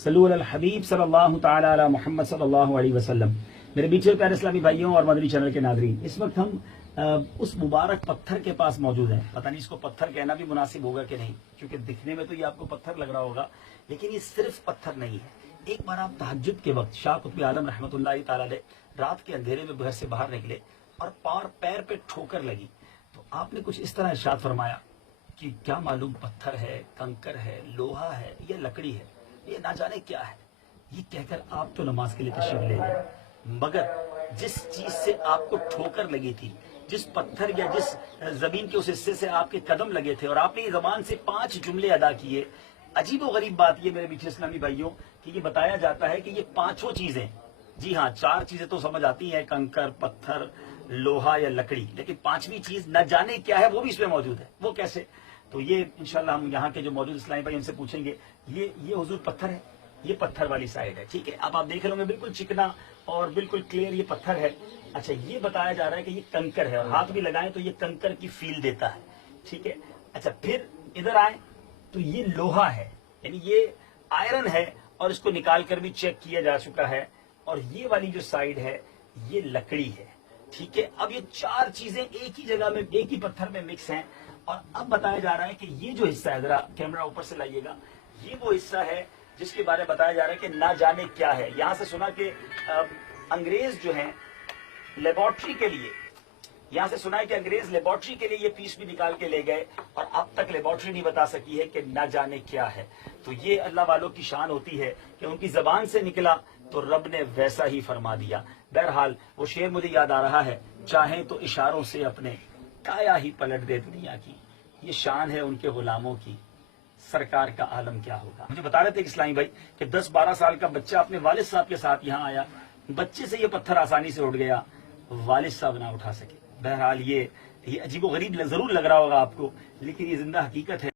सल्लु अलल हबीब सल्लल्लाहु ताला अला मोहम्मद सल्लल्लाहु अलैहि वसल्लम। मेरे बीच प्यारे इस्लामी भाइयों और मदनी चैनल के नादरीन, इस वक्त हम उस मुबारक पत्थर के पास मौजूद हैं। पता नहीं इसको पत्थर कहना भी मुनासिब होगा कि नहीं, क्योंकि दिखने में तो ये आपको पत्थर लग रहा होगा, लेकिन ये सिर्फ पत्थर नहीं है। एक बार आप तहज्जुद के वक्त शाह कुतुब आलम रहमतुल्लाहि ताला अलैह रात के अंधेरे में घर से बाहर निकले और पैर पे ठोकर लगी, तो आपने कुछ इस तरह इरशाद फरमाया कि क्या मालूम पत्थर है, कंकर है, लोहा है या लकड़ी है, ये ना जाने क्या है। ये कहकर आप तो नमाज के लिए तशरीफ ले गए, मगर जिस चीज से आपको ठोकर लगी थी, जिस पत्थर या जिस जमीन के उस हिस्से से आपके कदम लगे थे और आपने ये जबान से 5 जुमले अदा किए, अजीब और गरीब बात ये मेरे मीठे इस्लामी भाइयों कि ये बताया जाता है कि ये 5 चीजें, जी हाँ 4 चीजें तो समझ आती हैं, कंकर, पत्थर, लोहा या लकड़ी, लेकिन 5वीं चीज न जाने क्या है वो भी इसमें मौजूद है। वो कैसे? तो ये इंशाल्लाह हम यहाँ के जो मौजूद इस्लामी भाई उनसे पूछेंगे। ये हुजूर पत्थर है, ये पत्थर वाली साइड है, ठीक है। अब आप देख रहे होंगे बिल्कुल चिकना और बिल्कुल क्लियर ये पत्थर है। अच्छा, ये बताया जा रहा है कि ये कंकर है और हाथ भी लगाएं तो ये कंकर की फील देता है, ठीक है। अच्छा, फिर इधर आए तो ये लोहा है, यानी ये आयरन है और इसको निकाल कर भी चेक किया जा चुका है। और ये वाली जो साइड है ये लकड़ी है, ठीक है। अब ये 4 चीजें एक ही जगह में, एक ही पत्थर में मिक्स हैं। और अब बताया जा रहा है कि ये जो हिस्सा है, जरा कैमरा ऊपर से लाइएगा, ये वो हिस्सा है जिसके बारे में बताया जा रहा है कि ना जाने क्या है। यहां से सुना कि अंग्रेज जो हैं लेबोरेटरी के लिए, यहां से सुना है कि अंग्रेज लेबोरेटरी के लिए ये पीस भी निकाल के ले गए और अब तक लेबोरेटरी नहीं बता सकी है कि ना जाने क्या है। तो ये अल्लाह वालों की शान होती है कि उनकी जबान से निकला तो रब ने वैसा ही फरमा दिया। बहरहाल वो शेर मुझे याद आ रहा है, चाहे तो इशारों से अपने काया ही पलट दे दुनिया की। ये शान है उनके गुलामों की, सरकार का आलम क्या होगा। मुझे बता रहे थे इस्लामी भाई कि 10-12 साल का बच्चा अपने वालिद साहब के साथ यहाँ आया, बच्चे से ये पत्थर आसानी से उठ गया, वालिद साहब ना उठा सके। बहरहाल ये अजीबो गरीब जरूर लग रहा होगा आपको, लेकिन ये जिंदा हकीकत है।